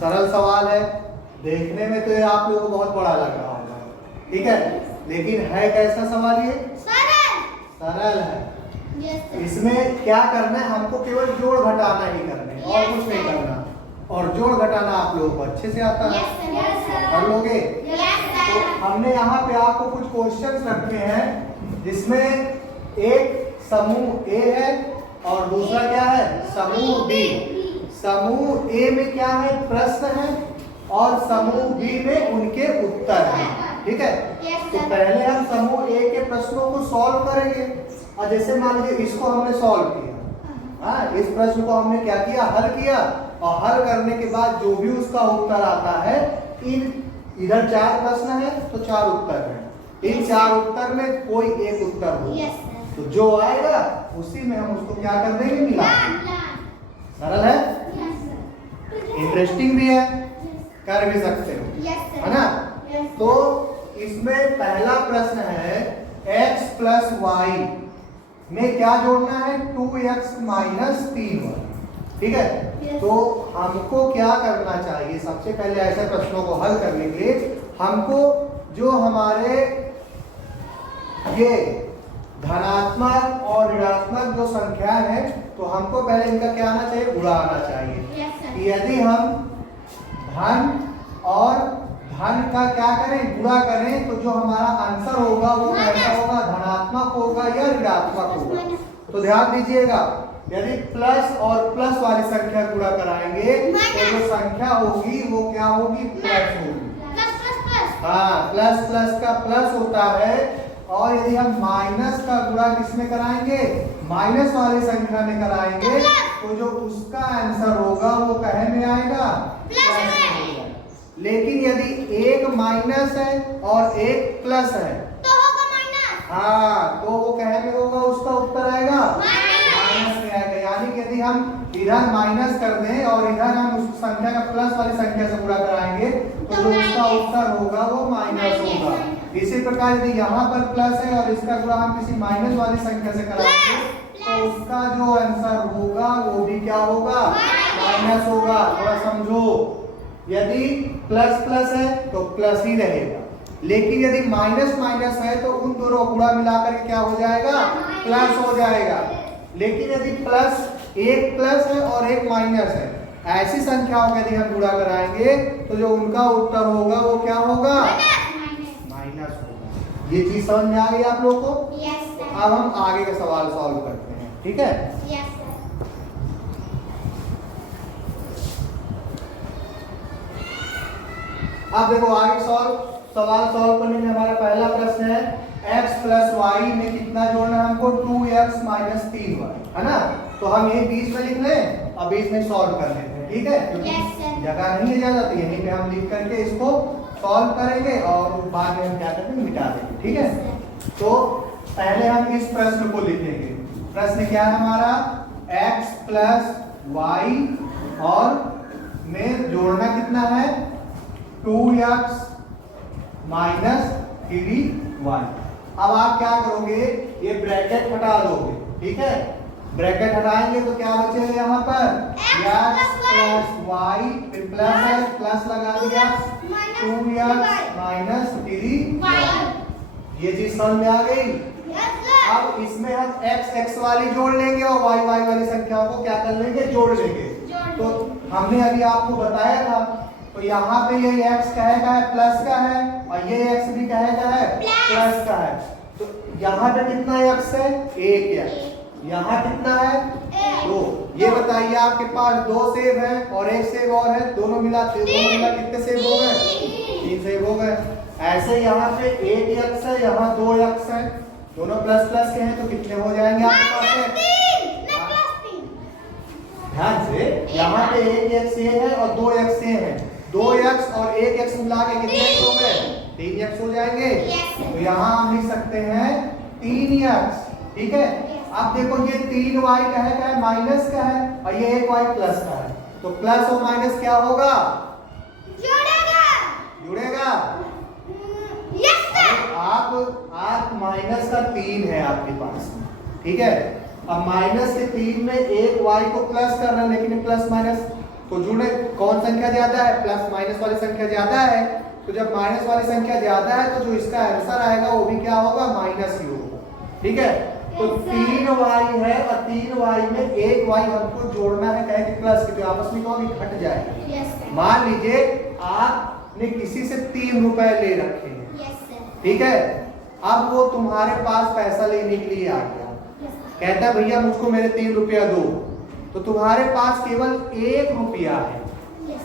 सरल सवाल है, देखने में तो ये आप लोगों को बहुत बड़ा लग रहा होगा, ठीक है, लेकिन है कैसा सवाल ये? सरल है। इसमें क्या करना है, हमको केवल जोड़ घटाना ही करना है और कुछ नहीं करना। और जोड़ घटाना आप लोगों को अच्छे से आता है, कर लोगे? तो हमने यहाँ पे आपको कुछ क्वेश्चंस रखे हैं जिसमें एक समूह ए है और दूसरा क्या है, समूह बी। समूह ए में क्या है, प्रश्न है, और समूह बी में उनके उत्तर हैं, ठीक है। तो पहले हम समूह ए के प्रश्नों को सॉल्व करेंगे। और जैसे मान लीजिए इसको हमने सॉल्व किया, हाँ, इस प्रश्न को हमने क्या किया, हल किया, और हल करने के बाद जो भी उसका उत्तर आता है, इधर 4 प्रश्न है तो 4 उत्तर हैं, इन 4 उत्तर में कोई एक उत्तर होगा, तो जो आएगा उसी में हम उसको क्या कर देंगे, मिला। सरल है, इंटरेस्टिंग भी है, कर भी सकते हो, है ना। तो इसमें पहला प्रश्न है x प्लस वाई में क्या जोड़ना है, 2x माइनस 3y, ठीक है। तो हमको क्या करना चाहिए, सबसे पहले ऐसे प्रश्नों को हल करने के लिए हमको जो हमारे ये धनात्मक और ऋणात्मक जो संख्या है, तो हमको पहले इनका क्या आना चाहिए, गुणा आना चाहिए। यदि हम धन और धन का क्या करें, गुणा करें, तो जो हमारा आंसर होगा वो कैसा होगा, धनात्मक होगा या ऋणात्मक होगा। तो ध्यान दीजिएगा, यदि प्लस और प्लस वाली संख्या गुणा कराएंगे तो जो संख्या होगी वो क्या होगी, प्लस होगी। हाँ, प्लस प्लस का प्लस होता है। और यदि हम माइनस का गुणा किसमें कराएंगे, माइनस वाली संख्या में कराएंगे, तो जो उसका आंसर होगा वो कहे में आएगा, प्लस में होगा। लेकिन यदि एक माइनस है और एक प्लस है तो होगा माइनस, हाँ, तो वो कहे में होगा, उसका उत्तर आएगा माइनस में आएगा। यानी कि यदि हम इधर माइनस कर दें और इधर हम उस संख्या का प्लस वाली संख्या से गुणा कराएंगे, तो जो उसका उत्तर होगा वो माइनस होगा। इसी प्रकार यदि यहाँ पर प्लस है और इसका गुणा हम किसी माइनस वाली संख्या से कराएंगे, तो उसका जो आंसर होगा वो भी क्या होगा, माइनस होगा। थोड़ा समझो, यदि प्लस प्लस है तो प्लस ही रहेगा, लेकिन यदि माइनस माइनस है तो उन दोनों गुणा मिलाकर क्या हो जाएगा, प्लस हो जाएगा। लेकिन यदि प्लस एक प्लस है और एक माइनस है, ऐसी संख्याओं का यदि हम गुणा कराएंगे तो जो उनका उत्तर होगा वो क्या होगा, माइनस होगा। ये चीज समझ में आ गई आप लोगों को? अब हम आगे का सवाल सॉल्व करते हैं, ठीक है। अब देखो आगे सवाल सॉल्व करने में हमारा पहला प्रश्न है x प्लस वाई में कितना जोड़ना है हमको, 2x माइनस 3y, है ना। तो हम यही बीच में लिख लें और बीच में सॉल्व कर लेते हैं, ठीक है, क्योंकि जगह नहीं है ज्यादा, तो यहीं पे हम लिख करके इसको सॉल्व करेंगे और बाद में हम क्या करेंगे, मिटा देंगे, ठीक है। तो पहले हम इस प्रश्न को लिखेंगे। प्रश्न क्या है हमारा, x प्लस वाई और में जोड़ना कितना है, 2x माइनस 3y। अब आप क्या करोगे, ये ब्रैकेट हटा दोगे, ठीक है। ब्रैकेट हटाएंगे तो क्या बचेगा यहाँ पर, x प्लस वाई, फिर प्लस है, प्लस लगा दिया, 2x माइनस 3y। ये चीज समझ में आ गई। अब इसमें हम x वाली जोड़ लेंगे और y वाली संख्याओं को क्या कर लेंगे, जोड़ लेंगे। तो हमने अभी आपको बताया था, तो यहाँ पे ये x कहेगा है प्लस का है और ये x भी कहेगा है प्लस का है। तो यहाँ पे कितना x है, 1x, यहाँ कितना है, 2। ये बताइए आपके पास 2 सेब है और 1 सेब और है, दोनों मिला कितने सेब हो गए, 3 सेब हो गए। ऐसे यहाँ पे 1x है, यहाँ 2x है, दोनों प्लस प्लस के हैं, तो कितने हो जाएंगे आपके पास, ध्यान से, यहाँ पे 1x ये है और 2x ये है, 2x और 1x मिला के कितने हो गए, 3x हो जाएंगे। तो यहाँ हम लिख सकते हैं 3x, ठीक है। अब देखो ये 3y का है माइनस का है और ये 1y प्लस का है, तो प्लस और माइनस क्या होगा, जुड़ेगा। आप माइनस का 3 है आपके पास, ठीक है। अब माइनस के 3 में एक y को प्लस कर रहे हैं, लेकिन प्लस माइनस तो जुड़े कौन संख्या ज्यादा है, प्लस माइनस वाली संख्या ज्यादा है। तो जब माइनस वाली संख्या ज्यादा है तो जो इसका आंसर आएगा वो भी क्या होगा, माइनस ही होगा। ठीक है, तो 3y है और 3y में एक y हमको जोड़ना है, कहे कि प्लस के, तो आपस में कहोगे घट जाएगा। मान लीजिए आपने किसी से 3 रुपए ले रखे हैं, ठीक है, अब वो तुम्हारे पास पैसा लेने के लिए आ गया, कहता है भैया मुझको मेरे 3 रुपया दो, तो तुम्हारे पास केवल 1 रुपया है,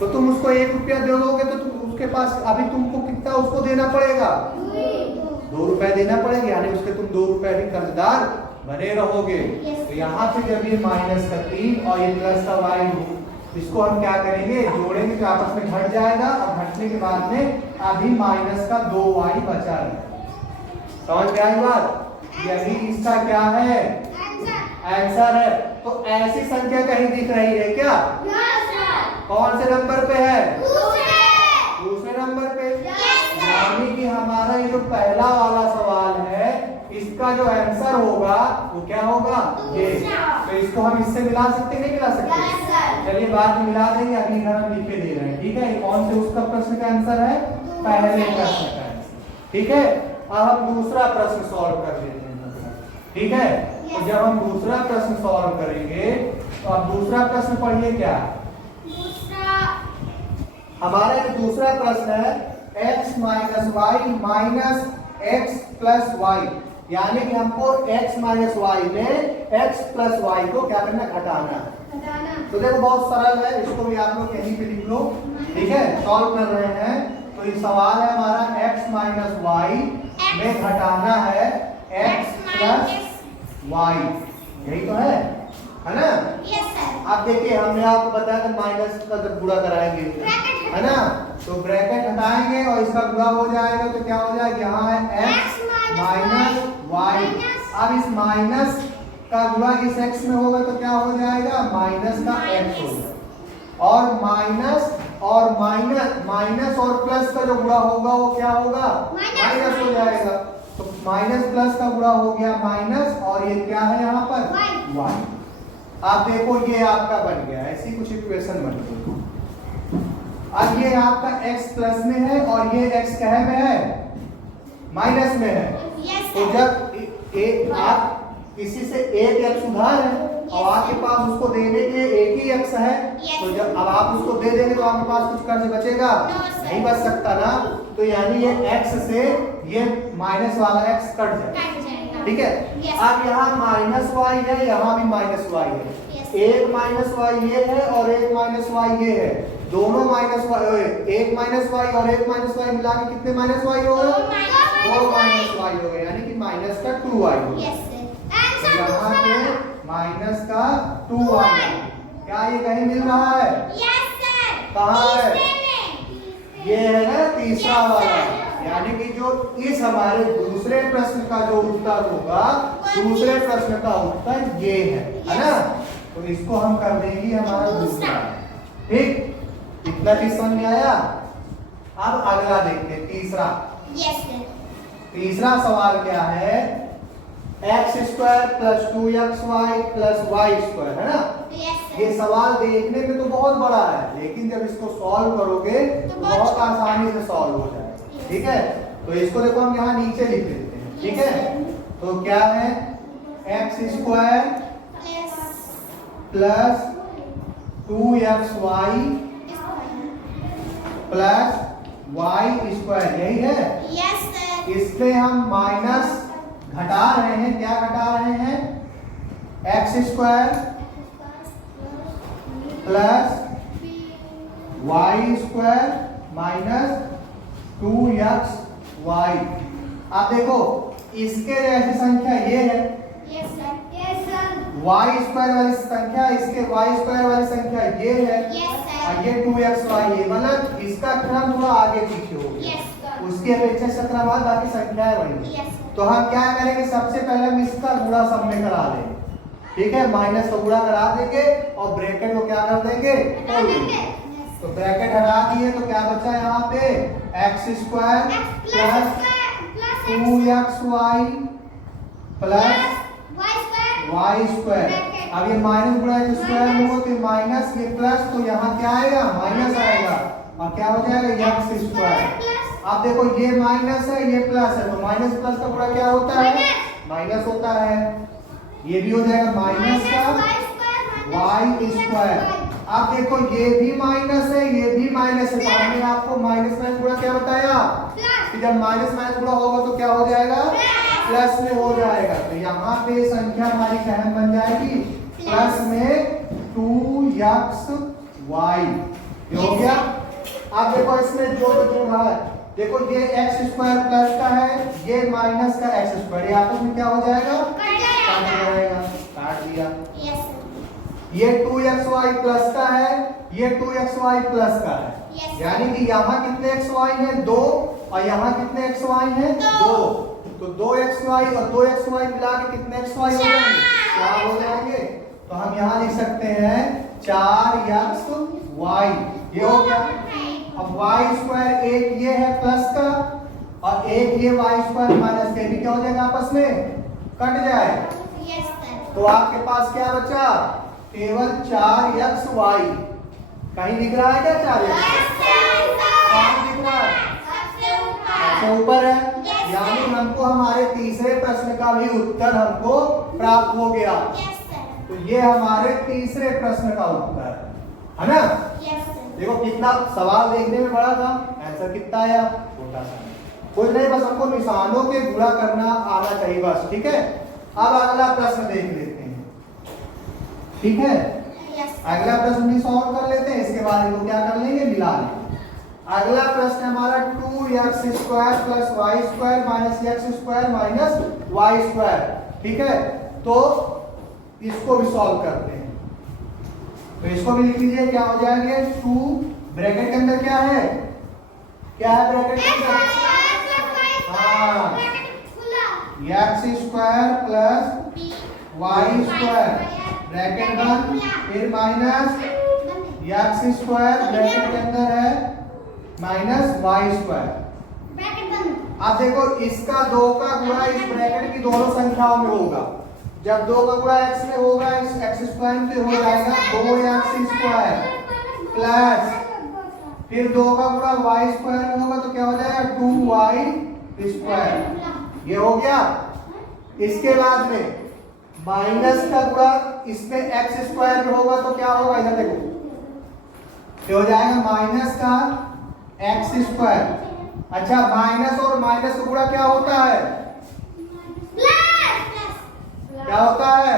तो तुम उसको 1 रुपया दे दोगे तो तुम उसके पास अभी तुमको कितना उसको देना पड़ेगा, 2 रुपए देना पड़ेगा, यानी उसके तुम 2 रुपए भी कर्जदार बने रहोगे। तो यहाँ पे जब ये माइनस का 3 और ये प्लस का y, इसको हम क्या करेंगे, जोड़ेंगे तो आपस में घट जाएगा, और घटने के बाद में अभी माइनस का 2y बचा है। समझ में आई बात, यही इसका क्या है, आंसर है। तो ऐसी संख्या कहीं दिख रही है क्या, कौन से नंबर पे है, दूसरे नंबर पे। यानी कि हमारा ये जो पहला वाला सवाल है इसका जो आंसर होगा वो क्या होगा, ये। तो इसको हम इससे मिला सकते नहीं मिला सकते, चलिए बाद में मिला देंगे, अगली घर हम लिख के दे रहे हैं। ठीक है, कौन से उसका प्रश्न का आंसर है, पहले प्रश्न का आंसर। ठीक है, अब हम दूसरा प्रश्न सॉल्व कर लेते हैं। ठीक है, तो जब हम दूसरा प्रश्न सॉल्व करेंगे तो अब दूसरा प्रश्न पढ़िए, क्या हमारा जो दूसरा प्रश्न है, x minus y minus x plus y, यानी कि हमको x माइनस वाई में x प्लस वाई को क्या करना, घटाना है। तो देखो बहुत सरल है, इसको भी आप लोग कहीं पे लिख लो। ठीक है, सॉल्व कर रहे हैं, तो ये सवाल है हमारा x माइनस वाई में घटाना है x प्लस वाई, यही तो है ना। अब देखिए हमने आपको बताया था माइनस का जब गुणा कराएंगे, है ना, तो ब्रैकेट हटाएंगे और इसका गुणा हो जाएगा, तो क्या हो जाएगा, यहाँ है x माइनस वाई। अब इस माइनस का गुणा इस x में होगा तो क्या हो जाएगा, माइनस का x होगा, और माइनस और प्लस का जो गुणा होगा वो क्या होगा, माइनस हो जाएगा। तो माइनस प्लस का गुणा हो गया माइनस, और ये क्या है यहाँ पर, y। आप देखो ये आपका बन गया, ऐसी कुछ इक्वेशन बन गई। अब ये आपका x प्लस में है और ये x क्या में है, माइनस में है। तो जब आप किसी से एक x उधार है और आपके पास उसको देने के लिए एक ही x है, तो जब अब आप उसको दे देंगे तो आपके पास कुछ कर्ज बचेगा, नहीं बच सकता ना। तो यानी ये x से ये माइनस वाला x कट जाएगा। ठीक है, अब यहाँ माइनस वाई है, यहाँ भी माइनस वाई है, एक माइनस वाई ये है और एक माइनस वाई ये है, दोनों माइनस वाई, एक माइनस वाई और एक माइनस वाई मिला के कितने माइनस वाई हो गए, 2 माइनस वाई हो गए, यानी कि माइनस का 2y हो गया। यहाँ पे माइनस का 2y, क्या ये कहीं मिल रहा है, कहाँ है, ये है ना तीसरा वाला। यानी कि जो इस हमारे दूसरे प्रश्न का जो उत्तर होगा, दूसरे प्रश्न का उत्तर ये है ना। तो इसको हम कर देंगे हमारा दूसरा। ठीक, इतना चीज समझ में आया। अब अगला देखते हैं, तीसरा। तीसरा सवाल क्या है, x square plus 2xy plus y square, है ना। ये सवाल देखने में तो बहुत बड़ा है, लेकिन जब इसको सॉल्व करोगे तो बहुत आसानी से सॉल्व हो जाएगा। ठीक है, तो इसको देखो हम यहाँ नीचे लिख देते हैं। ठीक है, तो क्या है, x square plus 2xy plus y square, यही है। इसमें हम माइनस घटा रहे हैं, क्या घटा रहे हैं, x square plus y square minus 2xy। आप देखो इसके जैसी संख्या ये है, y स्क्वायर वाली संख्या, इसके y स्क्वायर वाली संख्या ये है, और ये 2xy, ये मतलब इसका क्रम थोड़ा आगे पीछे हो गया, उसकी अपेक्षा से क्रम बाकी संख्याएं बढ़ी। तो हम क्या करेंगे, सबसे पहले हम इसका गुणा सब में करा देंगे। ठीक है, माइनस का गुणा करा देंगे और ब्रैकेट को क्या कर देंगे, तो ब्रैकेट हटा दिए तो क्या बचा यहाँ पे, x square plus 2xy plus y square, अब ये माइनस गुणा एक्स स्क्वायर में हो तो माइनस, ये प्लस, तो यहाँ क्या आएगा? माइनस आएगा और क्या हो जाएगा? X square. अब देखो ये माइनस है, ये प्लस है, तो माइनस प्लस का गुणा क्या होता है? माइनस होता है। ये भी हो जाएगा माइनस का वाई स्क्वायर। अब देखो ये भी माइनस है, ये भी माइनस है, तो हमने आपको माइनस माइनस गुणा क्या बताया कि जब माइनस माइनस गुणा होगा तो क्या हो जाएगा? प्लस में हो जाएगा। तो यहाँ पे संख्या हमारी क्या बन जाएगी? प्लस में 2xy। ये हो गया। अब देखो इसमें जो रहा है, देखो ये एक्स स्क्वायर प्लस का है, ये माइनस का एक्स स्क्वायर, ये आपस में क्या हो जाएगा? काट जाएगा। काट दिया। ये 2xy प्लस का है, ये 2xy प्लस का है, यानी कि यहाँ कितने xy है? 2, और यहाँ कितने xy है? 2। तो 2xy और 2xy मिला के कितने xy हो जाएंगे? 4 हो जाएंगे। तो हम यहाँ लिख सकते हैं 4xy। ये हो गया। अब y स्क्वायर एक ये है प्लस का और एक ये y स्क्वायर माइनस के, भी क्या हो जाएगा? आपस में कट जाए। तो आपके पास क्या बचा? केवल 4xy। कहीं दिख रहा है क्या 4x? कहाँ दिख रहा है? सबसे ऊपर है। यानी हमको हमारे तीसरे प्रश्न का भी उत्तर हमको प्राप्त हो गया। तो ये हमारे तीसरे प्रश्न का उत्तर है ना? देखो कितना सवाल देखने में बड़ा था, आंसर कितना आया? छोटा सा। कुछ नहीं, बस हमको निशानों के गुणा करना आना चाहिए बस। ठीक है। अब अगला प्रश्न देख लेते हैं। ठीक है। अगला प्रश्न भी सॉल्व कर लेते हैं, इसके बाद इनको क्या कर लेंगे? मिला लेंगे। अगला प्रश्न हमारा 2x square plus y square minus x square minus y square. ठीक है। तो इसको भी सॉल्व करते हैं। तो इसको भी लिख लीजिए, क्या हो जाएंगे? 2 ब्रैकेट के अंदर क्या है? क्या है ब्रैकेट के अंदर? हाँ, x square plus y square bracket बंद, फिर माइनस एक्स स्क्वायर ब्रैकेट के अंदर है माइनस वाई स्क्वायर। अब देखो इसका 2 का गुणा इस ब्रैकेट की दोनों संख्याओं में होगा। जब 2 का गुणा x में होगा, इस एक्स स्क्वायर में हो जाएगा 2x स्क्वायर प्लस फिर 2 का गुणा y स्क्वायर में होगा तो क्या हो जाएगा? 2y square. ये हो गया। इसके बाद में माइनस का गुणा इसमें x स्क्वायर में होगा तो क्या होगा? इधर देखो, ये हो जाएगा माइनस का एक्स स्क्वायर। अच्छा, माइनस और माइनस का गुणा क्या होता है? क्या होता है?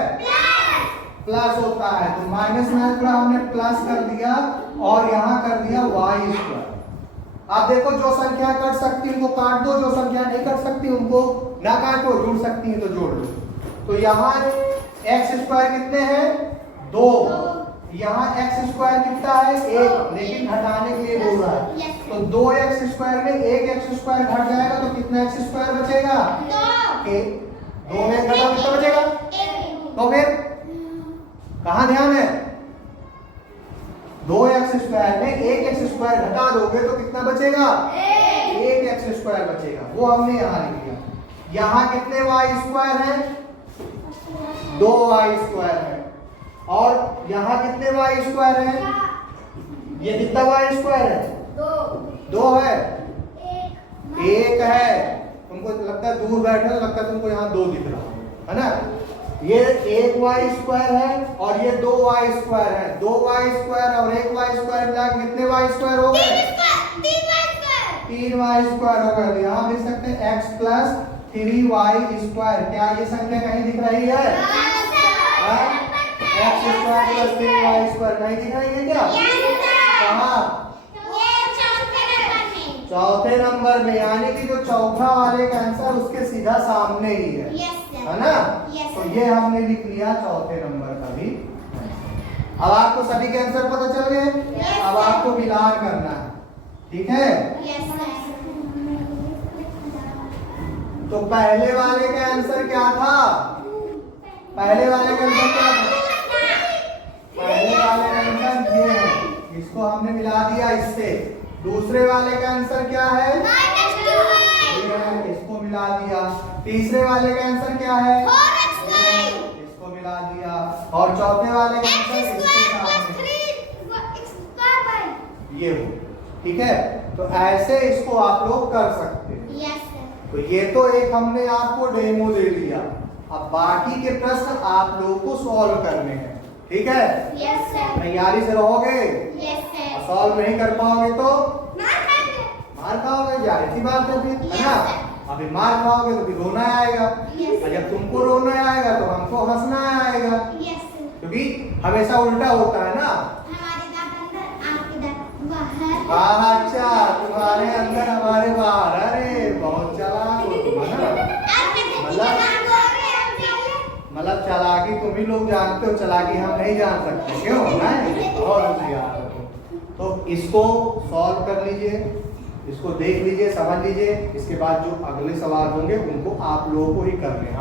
प्लस होता है। तो माइनस माइनस गुणा हमने प्लस कर दिया और यहाँ कर दिया वाई स्क्वायर। अब देखो जो संख्या कट सकती है उनको काट दो, जो संख्या नहीं कट सकती उनको ना काटो, जुड़ सकती है तो जोड़ दो। तो यहाँ एक्स स्क्वायर कितने हैं? 2। यहाँ एक्स स्क्वायर कितना है? 1, लेकिन घटाने के लिए बोल रहा है। तो 2x स्क्वायर में 1x स्क्वायर घट जाएगा तो कितना x स्क्वायर बचेगा? 2 में घटा कितना बचेगा? तो फिर कहाँ ध्यान है? 2x स्क्वायर में 1x स्क्वायर घटा दोगे तो कितना बचेगा? 1x स्क्वायर बचेगा। वो हमने यहाँ लिख दिया। यहाँ कितने y स्क्वायर है? 2y स्क्वायर है। और यहाँ कितने y स्क्वायर है? ये कितना y स्क्वायर है? 2 है। 1 है। तुमको लगता है दूर बैठे हो, लगता है तुमको यहाँ 2 दिख रहा है ना? ये 1y स्क्वायर है और ये 2y स्क्वायर है। 2y स्क्वायर और 1y स्क्वायर मिला के कितने y स्क्वायर हो गए? 3y स्क्वायर हो गए। यहाँ लिख सकते हैं x प्लस 3y स्क्वायर। क्या ये संख्या कहीं दिख रही है? x square plus 3y square कहीं दिख रही है क्या? कहाँ? चौथे नंबर में, यानी कि जो चौथा वाले का आंसर उसके सीधा सामने ही है ना? तो ये हमने लिख लिया चौथे नंबर का भी। अब आपको सभी के आंसर पता चल गए। अब आपको मिलान करना है। ठीक है। तो पहले वाले का आंसर क्या था? पहले वाले का आंसर क्या था? पहले वाले का आंसर ये है, इसको हमने मिला दिया इससे। दूसरे वाले का आंसर क्या है? इसको मिला दिया। तीसरे वाले का आंसर क्या है? इसको मिला दिया। और चौथे वाले का आंसर इसके सामने ये हो। ठीक है, तो ऐसे इसको आप लोग कर सकते हैं। Yes sir. तो ये तो एक हमने आपको डेमो दे दिया, अब बाकी के प्रश्न आप लोगों को सॉल्व करने हैं। ठीक है, यस सर। तैयारी से रहोगे? Yes sir. सॉल्व नहीं कर पाओगे तो मार खाएंगे। मार खाओगे, जाहिर सी बात है फिर, है ना? Yes, अभी मार खाओगे तो फिर रोना आएगा, Yes, और जब तुमको रोना आएगा तो हमको हंसना आएगा, यस सर। क्योंकि हमेशा उल्टा होता है ना। हमारे दांत अंदर, आपके दांत बाहर। हाँ, अच्छा, तुम्हारे अंदर हमारे बाहर। अरे बहुत चालाक हो तुम, है ना? मतलब चालाकी तुम ही लोग जानते हो, चालाकी हम नहीं जान सकते, क्यों? नहीं, बहुत होशियार हो तुम। तो इसको सॉल्व कर लीजिए, इसको देख लीजिए, समझ लीजिए, इसके बाद जो अगले सवाल होंगे उनको आप लोगों को ही करने हैं।